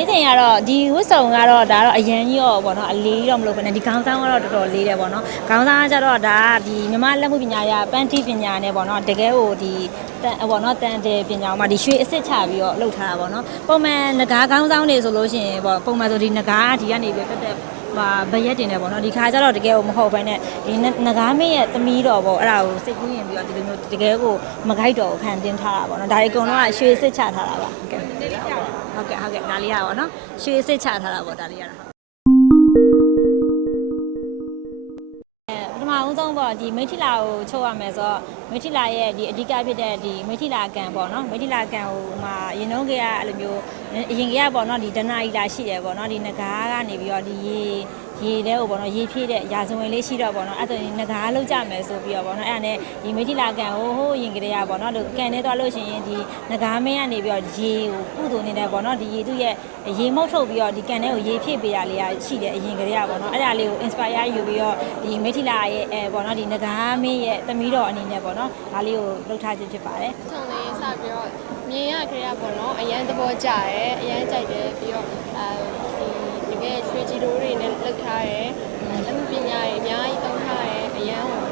ဒီချိန်ကတော့ဒီဝတ်စုံကတော့ဒါတော့အရန်ကြီးတော့ဗောနော်အလေးတော့မလို့ပဲねဒီခေါင်းဆောင်ကတော့တော်တော်လေးတယ်ဗောနော်ခေါင်းဆောင်ကကြတော့ဒါကဒီမြမလက်မှုပညာရပန်းတီးပညာနဲ့ဗောနော်တကယ်ကိုဒီတန်ဗောနော်တန်တယ်ပညာမှာဒီရွှေအစ်စ်ချပြီးတော့လှုပ်ထားတာဗောနော်ပုံမှန်ငကားခေါင်းဆောင်နေဆိုလို့ရှိရင်ဗောပုံမှန်ဆိုဒီငကားကဒီကနေပြီးတက်တက်ဟာဗရက်တင်တယ်ပေါ့နော်ဒီခါကျတော့တကယ်ကိုမဟုတ်ဘဲနဲ့ဒီငကားမင်းရဲ့သမီးတော်ပေါ့အဲ့ဒါကိုစိတ်ကူးရင်ပြီးတော့ဒီလိုမျိုးတကယ်ကိုမခိုက်တော်ကိုခံတင်ထားတာပေါ့နော်ဒါတွေအကုန်လုံးကရွှေစစ်ချထားတာပါဟုတ်ကဲ့ ဟုတ်ကဲ့ဟုတ်ကဲ့ဒါလေးရပါတော့ရွှေစစ်ချထားတာပေါ့ဒါလေးရတာ ပေါ့ဒီမိထီလာကိုချုပ်ရမယ်ဆိုတော့မိထီလာရဲ့ဒီအဓိကဖြစ်တဲ့ဒီမိထီလာကန်ပေါ့နော်မိထီလာကန်ဟိုမှာအရင်တော့ကအဲ့လိုမျိုးအရင်ကပေါ့နော်ဒီဒနာရီလာရှိတယ်ပေါ့နော်ဒီငကားကနေပြီးတော့ဒီရေရေတဲကိုပေါ့နော်ရေဖြည့်တဲ့ရာဇဝင်လေးရှိတော့ပေါ့နော်အဲ့ဒါငကားလောက်ကြမယ်ဆိုပြီးတော့ပေါ့နော်အဲ့ဒါနဲ့ဒီမိထီလာကန်ဟိုဟိုရင်ကလေးရပေါ့နော်လို့ကန်နေတော့လို့ရှိရင်ဒီငကားမင်းကနေပြီးတော့ရေကိုကုသိုလ်နေတယ်ပေါ့နော်ဒီရေသူ့ရဲ့ရေမုတ်ထုတ်ပြီးတော့ဒီကန်ထဲကိုရေဖြည့်ပေးတာလေးရရှိတယ်အရင်ကလေးရပေါ့နော်အဲ့ဒါလေးကို inspire ယူပြီးတော့ဒီမိထီလာရဲ့အဲပေါ့နော်ဒီငကားမင်းရဲ့သမီးတော်အနေနဲ့ပေါ့နော်ဒါလေးကိုလှုပ်ထားခြင်းဖြစ်ပါတယ်ထုံလေးစပြီးတော့မြင်ရကြရပေါ့နော်အရန်သဘောကျရဲအရန်ကြိုက်တယ်ပြီးတော့အဲဒီတကယ်ရွှေကြီးတို့တွေနဲ့လောက်ထားရဲလက်မှုပညာတွေအများကြီးသုံးထားရဲအရန်ဟို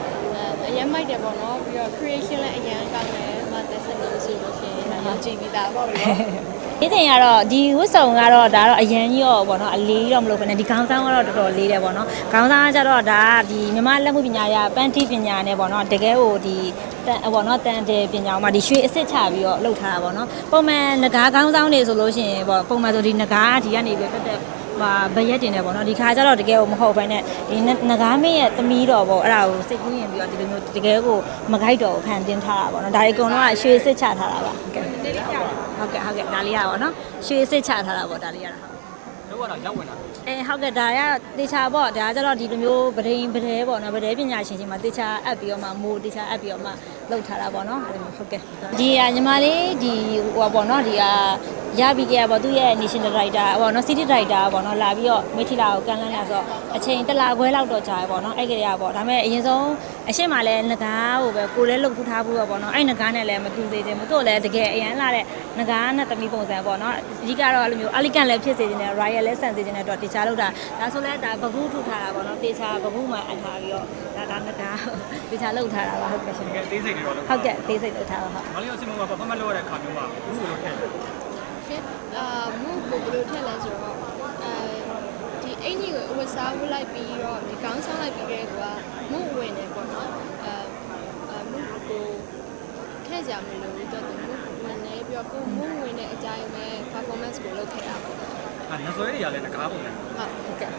အရန်မိုက်တယ်ပေါ့နော်ပြီးတော့ creation လည်းအရန်ကောင်းတယ်မသက်စနေဆိုလို့ရှိရင်ဒါရောကြည့်ပြီးသားပေါ့နော် ဒီချိန်ကတော့ဒီဝတ်စုံကတော့ဒါတော့အရန်ကြီးတော့ဗောနော်အလေးတော့မလို့ပဲねဒီခေါင်းဆောင်ကတော့တော်တော်လေးတယ်ဗောနော်ခေါင်းဆောင်ကကြတော့ဒါကဒီမြမလက်မှုပညာရပန်းတီးပညာနဲ့ဗောနော်တကယ်ကိုဒီတန်ဗောနော်တန်တယ်ပညာမှာဒီရွှေအစ်စ်ချပြီးတော့လှုပ်ထားတာဗောနော်ပုံမှန်ငကားခေါင်းဆောင်နေဆိုလို့ရှိရင်ဗောပုံမှန်ဆိုဒီငကားကဒီကနေပြီးတက်တက်ဟာဗရက်တင်တယ်ဗောနော်ဒီခါကျတော့တကယ်ကိုမဟုတ်ဘဲနဲ့ဒီငကားမင်းရဲ့သမီးတော်ဗောအဲ့ဒါကိုစိတ်ကူးရင်ပြီးတော့ဒီလိုမျိုးတကယ်ကိုမခိုက်တော်ကိုခံတင်ထားတာဗောနော်ဒါတွေအကုန်လုံးကရွှေစစ်ချထားတာပါဟုတ်ကဲ့ ဟုတ်ကဲ့ဟုတ်ကဲ့ဒါလေးရပါတော့ရွှေစစ်ချထားတာပေါ့ဒါလေးရတာဟု တ်တော့ကတော့ရောက်ဝင်တာအဲဟုတ်ကဲ့ဒါရတေချာပေါ့ဒါကကျတော့ဒီလိုမျိုးဗဒိန်ဗဒဲပေါ့နော်ဗဒဲပညာရှင်ချင်းမှာတေချာအပ်ပြီးတော့မှမိုးတေချာအပ်ပြီးတော့မှလောက်ထားတာပေါ့နော်အဲ့လိုမျိုးဟုတ်ကဲ့ဒီကညီမလေးဒီဟိုပေါ့နော်ဒီကရပြီးကြရပေါ့သူ့ရဲ့ national director ပေါ့နော် city director ပေါ့နော်လာပြီးတော့မိထီလာကိုကန်လန်းလာဆိုတော့အချိန်တစ်လခွဲလောက်တော့ကြာရပေါ့နော်အဲ့ကလေးကပေါ့ဒါပေမဲ့အရင်ဆုံးအရှိမလဲငကားကိုပဲကိုလည်းလုတ်ထူထားဘူးပေါ့နော်အဲ့ငကားနဲ့လည်းမတူသေးခြင်းမတို့လည်းတကယ်အရန်လာတဲ့ငကားနဲ့သမီးပုံစံပေါ့နော်အဓိကတော့အဲ့လိုမျိုး elegant လည်းဖြစ်စေခြင်းနဲ့ royal လည်းဆန်စေခြင်းနဲ့တော့တေချာလောက်တာဒါဆိုလဲဒါပကူးထူထားတာပေါ့နော်တေချာပကူးမှအပ်ထားပြီးတော့ဒါဒါငကားတေချာလောက်ထားတာပါဟုတ်ကဲ့ရှင်တကယ်သေးစိတ်တွေတော့လို့ဟုတ်ကဲ့သေးစိတ်လောက်ထားပါဟုတ်မလေးကိုစင်မကပပမလို့ရတဲ့ခါမျိုးမှာဘူးလို့ထည့်တယ်ရှင်အာမူကိုဘယ်လိုထည့်လဲဆိုတော့အဲဒီအင်ကြီးကိုအဝတ်စားဝတ်လိုက်ပြီးတော့ဒီကောင်းဆောင်လိုက်ပြီးတဲ့ကွာမူဝင်တယ်ပေါ့နော်အဲအမူကိုထည့်ကြမလို့တော့သူမူဝင်နေပြီးတော့ကိုမူဝင်တဲ့အကြိုင်ပဲ performance ကိုလုပ်ခဲ့တာပေါ့ ဟုတ်အဲငါဆွဲတွေကလည်းတကားပုံစံဟုတ်ကဲ့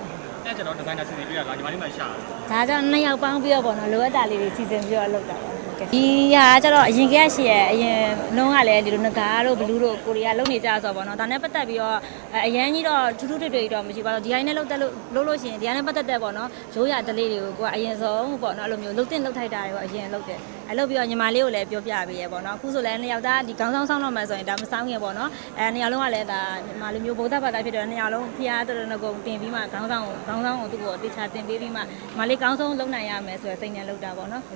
အဲကျွန်တော်ဒီဇိုင်နာစီစဉ်ပြရတာညီမလေးမှရှာတယ်ဒါကြောင့်နှစ်ယောက်ပေါင်းပြီးတော့ပေါ့နော်လိုအပ်တာလေးတွေစီစဉ်ပြီးတော့လုပ်တာပါ ဟုတ်ကဲ့ဒီဟာကျတော့အရင်ကရှိရအရင်လုံးကလည်းဒီလိုငကားတို့ဘလူးတို့ကိုရီးယားလုံနေကြဆိုတော့ပေါ့နော်ဒါနဲ့ပတ်သက်ပြီးတော့အရန်ကြီးတော့ထူးထူးထွေထွေတော့မရှိပါဘူးဒီဟိုင်းနဲ့လုံတက်လို့လို့လို့ရှိရင်ဒီဟာနဲ့ပတ်သက်တဲ့ပေါ့နော်ရိုးရာတလေးတွေကိုကိုကအရင်ဆုံးပေါ့နော်အဲ့လိုမျိုးလုံတင်လုံထိုက်တာတွေကိုအရင်လုံတယ်အဲ့လုပ်ပြီးတော့ညီမလေးကိုလည်းပြောပြပေးရပေါ့နော်အခုဆိုလည်းနှစ်ယောက်သားဒီကောင်းဆောင်ဆောင်တော့မှဆိုရင်ဒါမဆောင်ခင်ပေါ့နော်အဲနှစ်ယောက်လုံးကလည်းဒါညီမလေးမျိုးဗုဒ္ဓဘာသာဖြစ်တယ်နှစ်ယောက်လုံးဖျားတော်တော်ကုန်တင်ပြီးမှခေါင်းဆောင်ခေါင်းဆောင်ကိုသူ့ကိုတေချာတင်ပေးပြီးမှညီမလေးကောင်းဆုံးလုံနိုင်ရမယ်ဆိုရယ်စိတ်နဲ့လုံတာပေါ့နော်